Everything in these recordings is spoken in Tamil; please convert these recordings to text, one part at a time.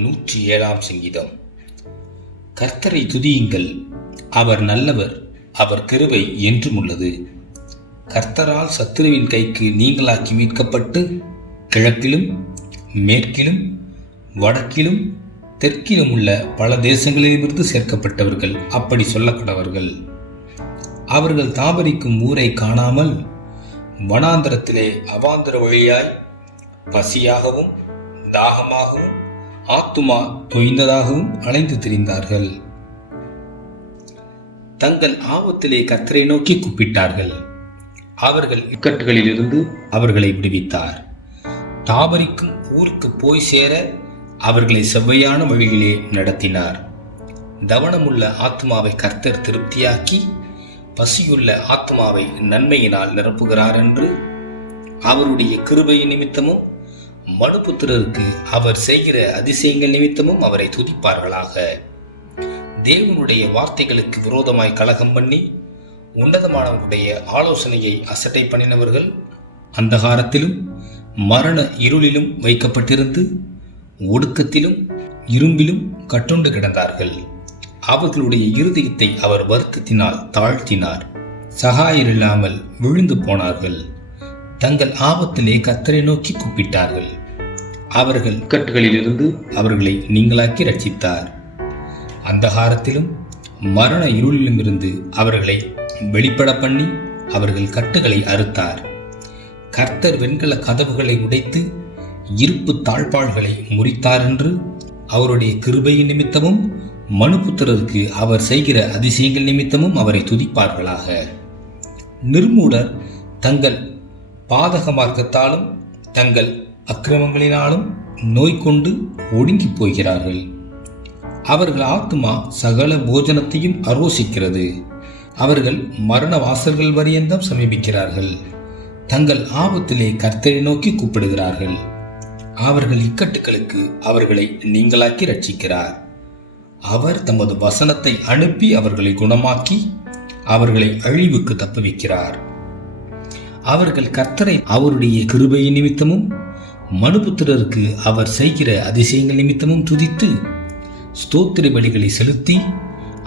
107 சங்கீதம். கர்த்தரை துதியுங்கள், அவர் நல்லவர், அவர் கிருபை என்றும் உள்ளது. கர்த்தரால் சத்துருவின் கைக்கு நீங்களாக்கி மீட்கப்பட்டு கிழக்கிலும் மேற்கிலும் வடக்கிலும் தெற்கிலும் உள்ள பல தேசங்களிலிருந்து சேர்க்கப்பட்டவர்கள் அப்படி சொல்லப்பட்டவர்கள். அவர்கள் தாபரிக்கும் ஊரை காணாமல் வனாந்தரத்திலே அவாந்தர வழியாய் பசியாகவும் தாகமாகவும் ஆத்துமா தொய்ந்ததாகவும் அலைந்து திரிந்தார்கள். தங்கள் ஆபத்திலே கர்த்தரை நோக்கி கூப்பிட்டார்கள். அவர்கள் இக்கட்டுகளிலிருந்து அவர்களை விடுவித்தார். தாபரிக்கும் ஊருக்கு போய் சேர அவர்களை செவ்வையான வழியிலே நடத்தினார். தவனமுள்ள ஆத்மாவை கர்த்தர் திருப்தியாக்கி பசியுள்ள ஆத்மாவை நன்மையினால் நிரப்புகிறார் என்று அவருடைய கிருபையின் நிமித்தமும் மனுபுத்திரருக்கு அவர் செய்கிற அதிசயங்கள் நிமித்தமும் அவரை துதிப்பார்களாக. தேவனுடைய வார்த்தைகளுக்கு விரோதமாய் கலகம் பண்ணி உன்னதமானவருடைய ஆலோசனையை அசட்டை பண்ணினவர்கள் அந்தகாரத்திலும் மரண இருளிலும் வைக்கப்பட்டிருந்து ஒடுக்கத்திலும் இரும்பிலும் கட்டுண்டு கிடந்தார்கள். அவர்களுடைய இருதயத்தை அவர் வருத்தத்தினால் தாழ்த்தினார். சகாயரில்லாமல் விழுந்து போனார்கள். தங்கள் ஆபத்திலே கர்த்தரை நோக்கி கூப்பிட்டார்கள். அவர்கள் கட்டுகளிலிருந்து அவர்களை நீங்களாக்கி ரட்சித்தார். அந்தகாரத்திலும் மரண இருளிலும் இருந்து அவர்களை வெளிப்பட பண்ணி அவர்கள் கட்டுகளை அறுத்தார். கர்த்தர் வெண்கல கதவுகளை உடைத்து இருப்பு தாழ்பாள்களை முறித்தார் என்று அவருடைய கிருபையின் நிமித்தமும் மனுபுத்திரருக்கு அவர் செய்கிற அதிசயங்கள் நிமித்தமும் அவரை துதிப்பார்களாக. நிர்மூடர் தங்கள் பாதக மார்க்கத்தாலும் தங்கள் அக்கிரமங்களினாலும் நோய் கொண்டு ஒடுங்கி போகிறார்கள். அவர்கள் ஆத்துமா சகல போஜனத்தையும் அரோசிக்கிறது. அவர்கள் மரண வாசல்கள் வரியந்தம் சமீபிக்கிறார்கள். தங்கள் ஆபத்திலே கர்த்தரை நோக்கி கூப்பிடுகிறார்கள். அவர்கள் இக்கட்டுகளுக்கு அவர்களை நீங்களாக்கி ரட்சிக்கிறார். அவர் தமது வசனத்தை அனுப்பி அவர்களை குணமாக்கி அவர்களை அழிவுக்கு தப்புவிக்கிறார். அவர்கள் கர்த்தரை அவருடைய கிருபையின் நிமித்தமும் மனுபுத்திரருக்கு அவர் செய்கிற அதிசயங்கள் நிமித்தமும் துதித்து ஸ்தோத்திர பலிகளை செலுத்தி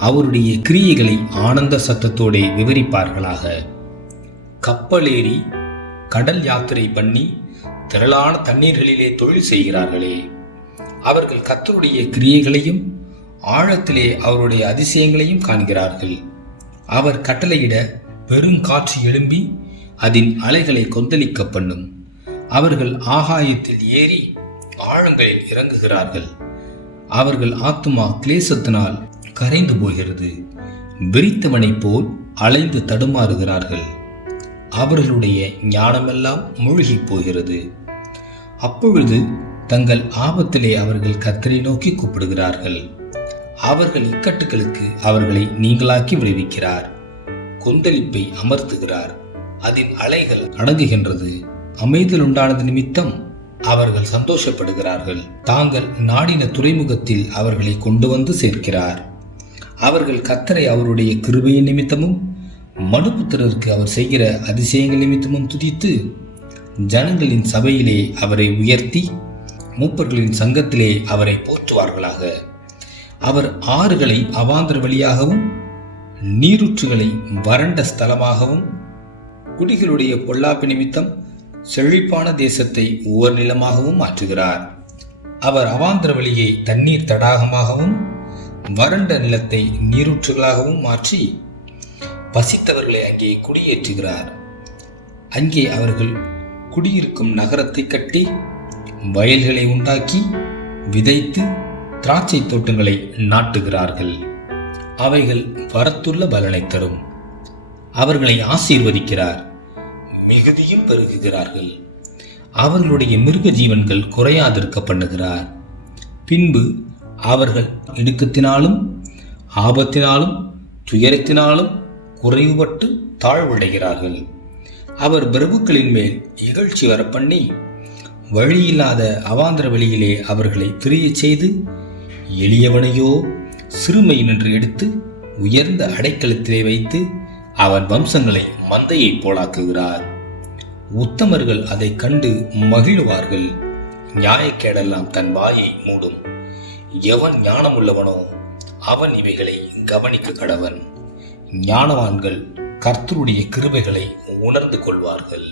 அவருடைய கிரியைகளை ஆனந்த சத்தத்தோടെ விவரிப்பார்களாக. கப்பலேறி கடல் யாத்திரை பண்ணி திரளான தண்ணீர்களிலே தொழில் செய்கிறார்களே. அவர்கள் கர்த்தருடைய கிரியைகளையும் ஆழத்திலே அவருடைய அதிசயங்களையும் காண்கிறார்கள். அவர் கட்டளையிட பெருங்காற்று எழும்பி அதன் அலைகளை கொந்தளிக்க பண்ணும். அவர்கள் ஆகாயத்தில் ஏறி ஆழங்களில் இறங்குகிறார்கள். அவர்கள் ஆத்துமா கிளேசத்தினால் கரைந்து போகிறது. வெறித்தவனைப் போல் அலைந்து தடுமாறுகிறார்கள். அவர்களுடைய ஞானமெல்லாம் மூழ்கி போகிறது. அப்பொழுது தங்கள் ஆபத்திலே அவர்கள் கர்த்தரை நோக்கி கூப்பிடுகிறார்கள். அவர்கள் இக்கட்டுகளுக்கு அவர்களை நீங்களாக்கி விடுவிக்கிறார். கொந்தளிப்பை அமர்த்துகிறார். அதன் அலைகள் அடங்குகின்றது. அமைதல் உண்டானது நிமித்தம் அவர்கள் சந்தோஷப்படுகிறார்கள். தாங்கள் நாடின துறைமுகத்தில் அவர்களை கொண்டு வந்து சேர்க்கிறார். அவர்கள் கர்த்தரை அவருடைய கிருபையின் நிமித்தமும் மனுபுத்திரருக்கு அவர் செய்கிற அதிசயங்கள் நிமித்தமும் துதித்து ஜனங்களின் சபையிலே அவரை உயர்த்தி மூப்பர்களின் சங்கத்திலே அவரை போற்றுவார்களாக. அவர் ஆறுகளை அவாந்தர வழியாகவும் நீரூற்றுகளை வறண்ட ஸ்தலமாகவும் குடிகளுடைய பொல்லாப்பு நிமித்தம் செழிப்பான தேசத்தை ஓர் நிலமாகவும் மாற்றுகிறார். அவர் அவாந்தர வழியை தண்ணீர் தடாகமாகவும் வறண்ட நிலத்தை நீரூற்றுகளாகவும் மாற்றி பசித்தவர்களை அங்கே குடியேற்றுகிறார். அங்கே அவர்கள் குடியிருக்கும் நகரத்தை கட்டி வயல்களை உண்டாக்கி விதைத்து திராட்சை தோட்டங்களை நாட்டுகிறார்கள். அவைகள் வரத்துள்ள பலனை தரும். அவர்களை ஆசீர்வதிக்கிறார். மிகுதியும் பெருகுகிறார்கள். அவர்களுடைய மிருக ஜீவன்கள் குறையாதிருக்க பண்ணுகிறார். பின்பு அவர்கள் இடுக்கத்தினாலும் ஆபத்தினாலும் துயரத்தினாலும் குறைவுபட்டு தாழ்வடைகிறார்கள். அவர் பிரபுக்களின் மேல் இகழ்ச்சி வரப்பண்ணி வழியில்லாத அவாந்தர வழியிலே அவர்களை திரிய செய்து எளியவனையோ சிறுமையினின்று எடுத்து உயர்ந்த அடைக்கலத்திலே வைத்து அவன் வம்சங்களை மந்தையை போலாக்குகிறார். உத்தமர்கள் அதை கண்டு மகிழுவார்கள். நியாயக்கேடெல்லாம் தன் வாயை மூடும். எவன் ஞானம் உள்ளவனோ அவன் இவைகளை கவனிக்க கடவன். ஞானவான்கள் கர்த்தருடைய கிருபைகளை உணர்ந்து கொள்வார்கள்.